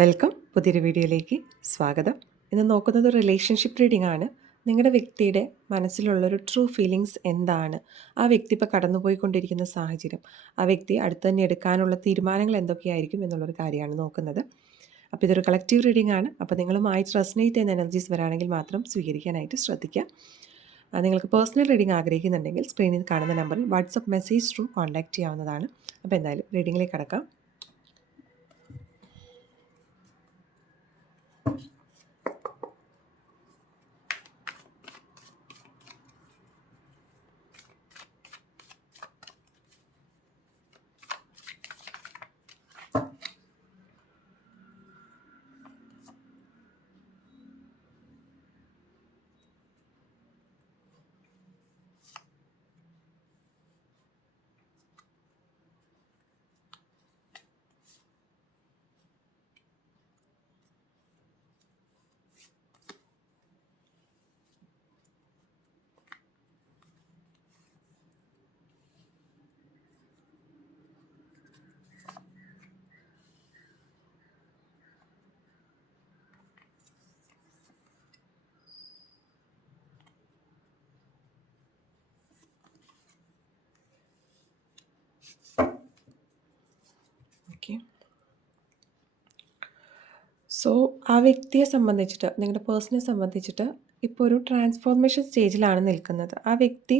Welcome. പുതിയൊരു വീഡിയോയിലേക്ക് സ്വാഗതം. ഇന്ന് നോക്കുന്നത് റിലേഷൻഷിപ്പ് റീഡിംഗ് ആണ്. നിങ്ങളുടെ വ്യക്തിയുടെ മനസ്സിലുള്ളൊരു ട്രൂ ഫീലിങ്സ് എന്താണ്? ആ വ്യക്തി ഇപ്പോൾ കടന്നുപോയിക്കൊണ്ടിരിക്കുന്ന സാഹചര്യം, ആ വ്യക്തി അടുത്ത് തന്നെ എടുക്കാനുള്ള തീരുമാനങ്ങൾ എന്തൊക്കെയായിരിക്കും എന്നുള്ളൊരു കാര്യമാണ് നോക്കുന്നത്. അപ്പോൾ ഇതൊരു കളക്റ്റീവ് റീഡിംഗ് ആണ്. അപ്പോൾ നിങ്ങളുമായിട്ട് റെസനേറ്റ് ചെയ്യുന്ന എനർജീസ് വരാണെങ്കിൽ മാത്രം സ്വീകരിക്കാനായിട്ട് ശ്രദ്ധിക്കുക. നിങ്ങൾക്ക് പേഴ്സണൽ റീഡിംഗ് ആഗ്രഹിക്കുന്നുണ്ടെങ്കിൽ സ്ക്രീനിൽ കാണുന്ന നമ്പറിൽ വാട്സപ്പ് മെസ്സേജ് ത്രൂ കോൺടാക്റ്റ് ചെയ്യാവുന്നതാണ്. അപ്പോൾ എന്തായാലും റീഡിങ്ങിലേക്ക് കടക്കാം. ഓക്കെ. സോ ആ വ്യക്തിയെ സംബന്ധിച്ചിട്ട്, നിങ്ങളുടെ പേഴ്സണെ സംബന്ധിച്ചിട്ട് ഇപ്പോൾ ഒരു ട്രാൻസ്ഫോർമേഷൻ സ്റ്റേജിലാണ് നിൽക്കുന്നത്. ആ വ്യക്തി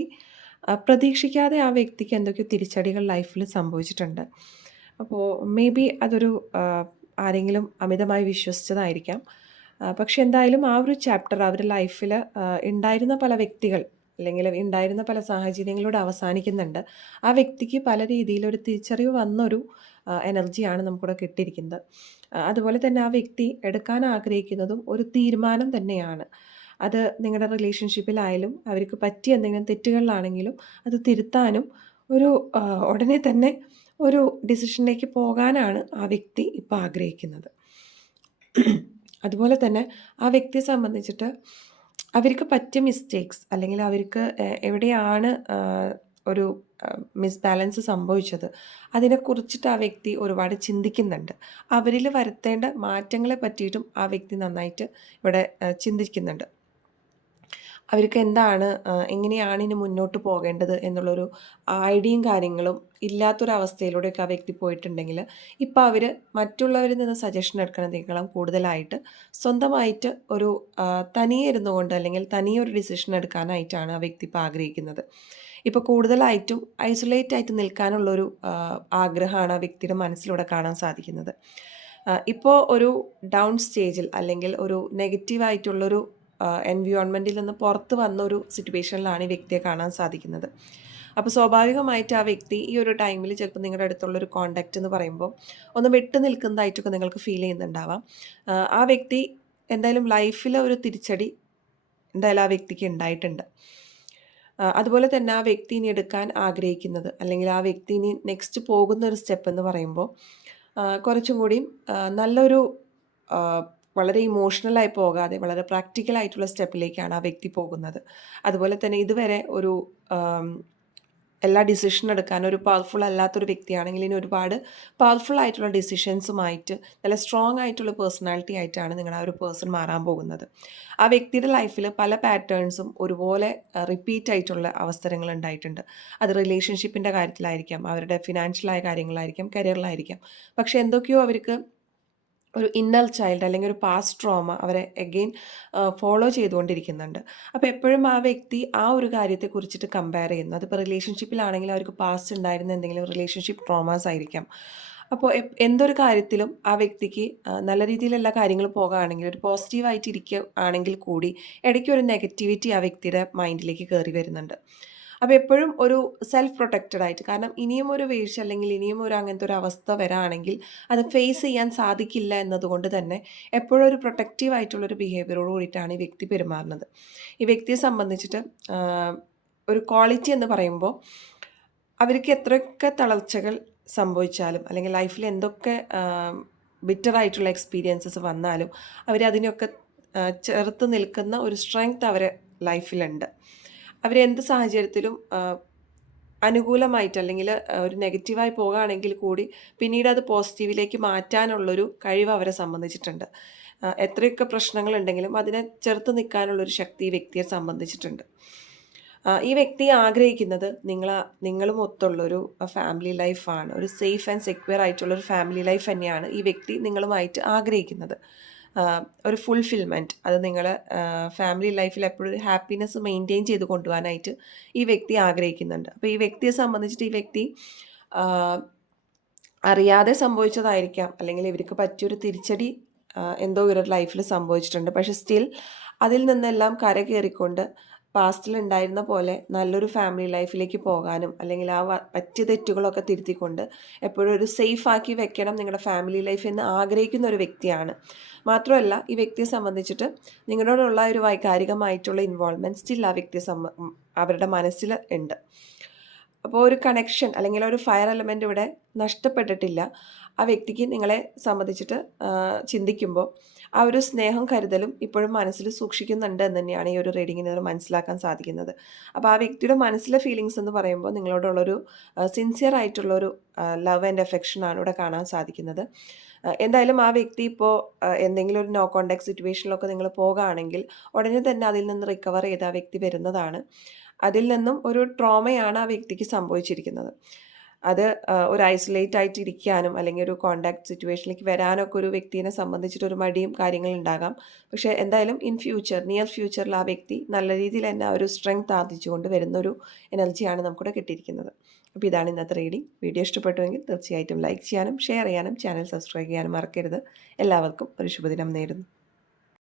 പ്രതീക്ഷിക്കാതെ ആ വ്യക്തിക്ക് എന്തൊക്കെയോ തിരിച്ചടികൾ ലൈഫിൽ സംഭവിച്ചിട്ടുണ്ട്. അപ്പോൾ മേ ബി അതൊരു ആരെങ്കിലും അമിതമായി വിശ്വസിച്ചതായിരിക്കാം. പക്ഷെ എന്തായാലും ആ ഒരു ചാപ്റ്റർ അവരുടെ ലൈഫിൽ ഉണ്ടായിരുന്ന പല വ്യക്തികൾ അല്ലെങ്കിൽ ഉണ്ടായിരുന്ന പല സാഹചര്യങ്ങളോട് അവസാനിക്കുന്നുണ്ട്. ആ വ്യക്തിക്ക് പല രീതിയിലൊരു തിരിച്ചറിവ് വന്നൊരു എനർജിയാണ് നമുക്കിവിടെ കിട്ടിയിരിക്കുന്നത്. അതുപോലെ തന്നെ ആ വ്യക്തി എടുക്കാൻ ആഗ്രഹിക്കുന്നതും ഒരു തീരുമാനം തന്നെയാണ്. അത് നിങ്ങളുടെ റിലേഷൻഷിപ്പിലായാലും അവർക്ക് പറ്റിയ എന്തെങ്കിലും തെറ്റുകളിലാണെങ്കിലും അത് തിരുത്താനും ഒരു ഉടനെ തന്നെ ഒരു ഡിസിഷനിലേക്ക് പോകാനാണ് ആ വ്യക്തി ഇപ്പോൾ ആഗ്രഹിക്കുന്നത്. അതുപോലെ തന്നെ ആ വ്യക്തിയെ സംബന്ധിച്ചിട്ട് അവർക്ക് പറ്റിയ മിസ്റ്റേക്സ് അല്ലെങ്കിൽ അവർക്ക് എവിടെയാണ് ഒരു മിസ്ബാലൻസ് സംഭവിച്ചത് അതിനെക്കുറിച്ചിട്ട് ആ വ്യക്തി ഒരുപാട് ചിന്തിക്കുന്നുണ്ട്. അവരിൽ വരുത്തേണ്ട മാറ്റങ്ങളെ പറ്റിയിട്ടും ആ വ്യക്തി നന്നായിട്ട് ഇവിടെ ചിന്തിക്കുന്നുണ്ട്. അവർക്ക് എന്താണ് എങ്ങനെയാണ് ഇനി മുന്നോട്ട് പോകേണ്ടത് എന്നുള്ളൊരു ഐഡിയയും കാര്യങ്ങളും ഇല്ലാത്തൊരവസ്ഥയിലൂടെയൊക്കെ ആ വ്യക്തി പോയിട്ടുണ്ടെങ്കിൽ ഇപ്പോൾ അവർ മറ്റുള്ളവരിൽ നിന്ന് സജഷൻ എടുക്കുന്നതിനേക്കാളും കൂടുതലായിട്ട് സ്വന്തമായിട്ട് ഒരു തനിയെ ഇരുന്നു കൊണ്ട് അല്ലെങ്കിൽ തനിയെ ഒരു ഡിസിഷൻ എടുക്കാനായിട്ടാണ് ആ വ്യക്തി ഇപ്പോൾ ആഗ്രഹിക്കുന്നത്. ഇപ്പോൾ കൂടുതലായിട്ടും ഐസൊലേറ്റ് ആയിട്ട് നിൽക്കാനുള്ളൊരു ആഗ്രഹമാണ് ആ വ്യക്തിയുടെ മനസ്സിലൂടെ കാണാൻ സാധിക്കുന്നത്. ഇപ്പോൾ ഒരു ഡൗൺ സ്റ്റേജിൽ അല്ലെങ്കിൽ ഒരു നെഗറ്റീവായിട്ടുള്ളൊരു എൻവിയോൺമെൻറ്റിൽ നിന്ന് പുറത്ത് വന്ന ഒരു സിറ്റുവേഷനിലാണ് ഈ വ്യക്തിയെ കാണാൻ സാധിക്കുന്നത്. അപ്പോൾ സ്വാഭാവികമായിട്ട് ആ വ്യക്തി ഈ ഒരു ടൈമിൽ ചിലപ്പോൾ നിങ്ങളുടെ അടുത്തുള്ളൊരു കോണ്ടാക്റ്റ് എന്ന് പറയുമ്പോൾ ഒന്ന് വിട്ട് നിൽക്കുന്നതായിട്ടൊക്കെ നിങ്ങൾക്ക് ഫീൽ ചെയ്യുന്നുണ്ടാവാം. ആ വ്യക്തി എന്തായാലും ലൈഫിൽ ഒരു തിരിച്ചടി എന്തായാലും ആ വ്യക്തിക്ക് ഉണ്ടായിട്ടുണ്ട്. അതുപോലെ തന്നെ ആ വ്യക്തി ഇനി എടുക്കാൻ ആഗ്രഹിക്കുന്നത് അല്ലെങ്കിൽ ആ വ്യക്തി ഇനി നെക്സ്റ്റ് പോകുന്ന ഒരു സ്റ്റെപ്പ് എന്ന് പറയുമ്പോൾ കുറച്ചും കൂടിയും നല്ലൊരു വളരെ ഇമോഷണലായി പോകാതെ വളരെ പ്രാക്ടിക്കലായിട്ടുള്ള സ്റ്റെപ്പിലേക്കാണ് ആ വ്യക്തി പോകുന്നത്. അതുപോലെ തന്നെ ഇതുവരെ ഒരു എല്ലാ ഡിസിഷൻ എടുക്കാൻ ഒരു പവർഫുൾ അല്ലാത്തൊരു വ്യക്തിയാണെങ്കിൽ ഇനി ഒരുപാട് പവർഫുൾ ആയിട്ടുള്ള ഡിസിഷൻസുമായിട്ട് നല്ല സ്ട്രോങ് ആയിട്ടുള്ള പേഴ്സണാലിറ്റി ആയിട്ടാണ് നിങ്ങളുടെ ആ ഒരു പേഴ്സൺ മാറാൻ പോകുന്നത്. ആ വ്യക്തിയുടെ ലൈഫിൽ പല പാറ്റേൺസും ഒരുപോലെ റിപ്പീറ്റ് ആയിട്ടുള്ള അവസരങ്ങൾ ഉണ്ടായിട്ടുണ്ട്. അത് റിലേഷൻഷിപ്പിൻ്റെ കാര്യത്തിലായിരിക്കാം, അവരുടെ ഫിനാൻഷ്യലായ കാര്യങ്ങളായിരിക്കാം, കരിയറിലായിരിക്കാം. പക്ഷേ എന്തൊക്കെയോ അവർക്ക് ഒരു ഇന്നർ ചൈൽഡ് അല്ലെങ്കിൽ ഒരു പാസ്റ്റ് ട്രോമ അവരെ എഗെയിൻ ഫോളോ ചെയ്തുകൊണ്ടിരിക്കുന്നുണ്ട്. അപ്പോൾ എപ്പോഴും ആ വ്യക്തി ആ ഒരു കാര്യത്തെക്കുറിച്ചിട്ട് കമ്പയർ ചെയ്യുന്നു. അതിപ്പോൾ റിലേഷൻഷിപ്പിലാണെങ്കിൽ അവർക്ക് പാസ്റ്റ് ഉണ്ടായിരുന്ന എന്തെങ്കിലും റിലേഷൻഷിപ്പ് ട്രോമാസ് ആയിരിക്കാം. അപ്പോൾ എന്തൊരു കാര്യത്തിലും ആ വ്യക്തിക്ക് നല്ല രീതിയിൽ എല്ലാ കാര്യങ്ങളും പോകുകയാണെങ്കിൽ ഒരു പോസിറ്റീവായിട്ട് ഇരിക്കുകയാണെങ്കിൽ കൂടി ഇടയ്ക്ക് ഒരു നെഗറ്റിവിറ്റി ആ വ്യക്തിയുടെ മൈൻഡിലേക്ക് കയറി വരുന്നുണ്ട്. അപ്പോൾ എപ്പോഴും ഒരു സെൽഫ് പ്രൊട്ടക്റ്റഡ് ആയിട്ട്, കാരണം ഇനിയും ഒരു വീഴ്ച അല്ലെങ്കിൽ ഇനിയും ഒരു അങ്ങനത്തെ ഒരു അവസ്ഥ വരാണെങ്കിൽ അത് ഫേസ് ചെയ്യാൻ സാധിക്കില്ല എന്നതുകൊണ്ട് തന്നെ എപ്പോഴും ഒരു പ്രൊട്ടക്റ്റീവ് ആയിട്ടുള്ളൊരു ബിഹേവിയറോട് കൂടിയിട്ടാണ് ഈ വ്യക്തി പെരുമാറുന്നത്. ഈ വ്യക്തിയെ സംബന്ധിച്ചിട്ട് ഒരു ക്വാളിറ്റി എന്ന് പറയുമ്പോൾ അവർക്ക് എത്രയൊക്കെ തളർച്ചകൾ സംഭവിച്ചാലും അല്ലെങ്കിൽ ലൈഫിൽ എന്തൊക്കെ ബിറ്ററായിട്ടുള്ള എക്സ്പീരിയൻസസ് വന്നാലും അവരതിനൊക്കെ ചെറുത്ത് നിൽക്കുന്ന ഒരു സ്ട്രെങ്ത് അവരെ ലൈഫിലുണ്ട്. അവരെന്ത് സാഹചര്യത്തിലും അനുകൂലമായിട്ട് അല്ലെങ്കിൽ ഒരു നെഗറ്റീവായി പോകുകയാണെങ്കിൽ കൂടി പിന്നീട് അത് പോസിറ്റീവിലേക്ക് മാറ്റാനുള്ളൊരു കഴിവ് അവരെ സംബന്ധിച്ചിട്ടുണ്ട്. എത്രയൊക്കെ പ്രശ്നങ്ങളുണ്ടെങ്കിലും അതിനെ ചെറുത്ത് നിൽക്കാനുള്ളൊരു ശക്തി ഈ വ്യക്തിയെ സംബന്ധിച്ചിട്ടുണ്ട്. ഈ വ്യക്തി ആഗ്രഹിക്കുന്നത് നിങ്ങളും ഒത്തുള്ളൊരു ഫാമിലി ലൈഫാണ്. ഒരു സേഫ് ആൻഡ് സെക്യൂർ ആയിട്ടുള്ളൊരു ഫാമിലി ലൈഫ് തന്നെയാണ് ഈ വ്യക്തി നിങ്ങളുമായിട്ട് ആഗ്രഹിക്കുന്നത്. ഒരു ഫുൾഫിൽമെൻറ്റ് അത് നിങ്ങൾ ഫാമിലി ലൈഫിൽ എപ്പോഴും ഒരു ഹാപ്പിനെസ് മെയിൻറ്റെയിൻ ചെയ്ത് കൊണ്ടുപോകാനായിട്ട് ഈ വ്യക്തി ആഗ്രഹിക്കുന്നുണ്ട്. അപ്പോൾ ഈ വ്യക്തിയെ സംബന്ധിച്ചിട്ട് ഈ വ്യക്തി അറിയാതെ സംഭവിച്ചതായിരിക്കാം, അല്ലെങ്കിൽ ഇവർക്ക് പറ്റിയൊരു തിരിച്ചടി എന്തോ ഇവരുടെ ലൈഫിൽ സംഭവിച്ചിട്ടുണ്ട്. പക്ഷെ സ്റ്റിൽ അതിൽ നിന്നെല്ലാം കരകയറിക്കൊണ്ട് പാസ്റ്റിലുണ്ടായിരുന്ന പോലെ നല്ലൊരു ഫാമിലി ലൈഫിലേക്ക് പോകാനും, അല്ലെങ്കിൽ ആ പറ്റിയ തെറ്റുകളൊക്കെ തിരുത്തിക്കൊണ്ട് എപ്പോഴും ഒരു സേഫ് ആക്കി വെക്കണം നിങ്ങളുടെ ഫാമിലി ലൈഫ് എന്ന് ആഗ്രഹിക്കുന്ന ഒരു വ്യക്തിയാണ്. മാത്രമല്ല ഈ വ്യക്തിയെ സംബന്ധിച്ചിട്ട് നിങ്ങളോടുള്ള ഒരു വൈകാരികമായിട്ടുള്ള ഇൻവോൾവ്മെൻറ്റ് സ്റ്റിൽ ആ വ്യക്തിയെ അവരുടെ മനസ്സിൽ ഉണ്ട്. അപ്പോൾ ഒരു കണക്ഷൻ അല്ലെങ്കിൽ ഒരു ഫയർ എലമെൻ്റ് ഇവിടെ നഷ്ടപ്പെട്ടിട്ടില്ല. ആ വ്യക്തിക്ക് നിങ്ങളെ സംബന്ധിച്ചിട്ട് ചിന്തിക്കുമ്പോൾ ആ ഒരു സ്നേഹം കരുതലും ഇപ്പോഴും മനസ്സിൽ സൂക്ഷിക്കുന്നുണ്ട് എന്ന് തന്നെയാണ് ഈ ഒരു റീഡിങ്ങിൽ നിന്ന് മനസ്സിലാക്കാൻ സാധിക്കുന്നത്. അപ്പോൾ ആ വ്യക്തിയുടെ മനസ്സിലെ ഫീലിങ്സ് എന്ന് പറയുമ്പോൾ നിങ്ങളോടുള്ളൊരു സിൻസിയർ ആയിട്ടുള്ളൊരു ലവ് ആൻഡ് അഫെക്ഷനാണ് ഇവിടെ കാണാൻ സാധിക്കുന്നത്. എന്തായാലും ആ വ്യക്തി ഇപ്പോൾ എന്തെങ്കിലും ഒരു നോ കോണ്ടാക്ട് സിറ്റുവേഷനിലൊക്കെ നിങ്ങൾ പോകുകയാണെങ്കിൽ ഉടനെ തന്നെ അതിൽ നിന്ന് റിക്കവർ ചെയ്ത് ആ വ്യക്തി വരുന്നതാണ്. അതിൽ നിന്നും ഒരു ട്രോമയാണ് ആ വ്യക്തിക്ക് സംഭവിച്ചിരിക്കുന്നത്. അത് ഒരു ഐസൊലേറ്റ് ആയിട്ട് ഇരിക്കാനും അല്ലെങ്കിൽ ഒരു കോണ്ടാക്ട് സിറ്റുവേഷനിലേക്ക് വരാനൊക്കെ ഒരു വ്യക്തിയെ സംബന്ധിച്ചിട്ടൊരു മടിയും കാര്യങ്ങളുണ്ടാകാം. പക്ഷേ എന്തായാലും നിയർ ഫ്യൂച്ചറിൽ ആ വ്യക്തി നല്ല രീതിയിൽ തന്നെ ഒരു സ്ട്രെങ്ത് ആർജിച്ചുകൊണ്ട് വരുന്നൊരു എനർജിയാണ് നമുക്കിവിടെ കിട്ടിയിരിക്കുന്നത്. അപ്പോൾ ഇതാണ് ഇന്നത്തെ റീഡിംഗ്. വീഡിയോ ഇഷ്ടപ്പെട്ടുവെങ്കിൽ തീർച്ചയായിട്ടും ലൈക്ക് ചെയ്യാനും ഷെയർ ചെയ്യാനും ചാനൽ സബ്സ്ക്രൈബ് ചെയ്യാനും മറക്കരുത്. എല്ലാവർക്കും ഒരു ശുഭദിനം നേരുന്നു.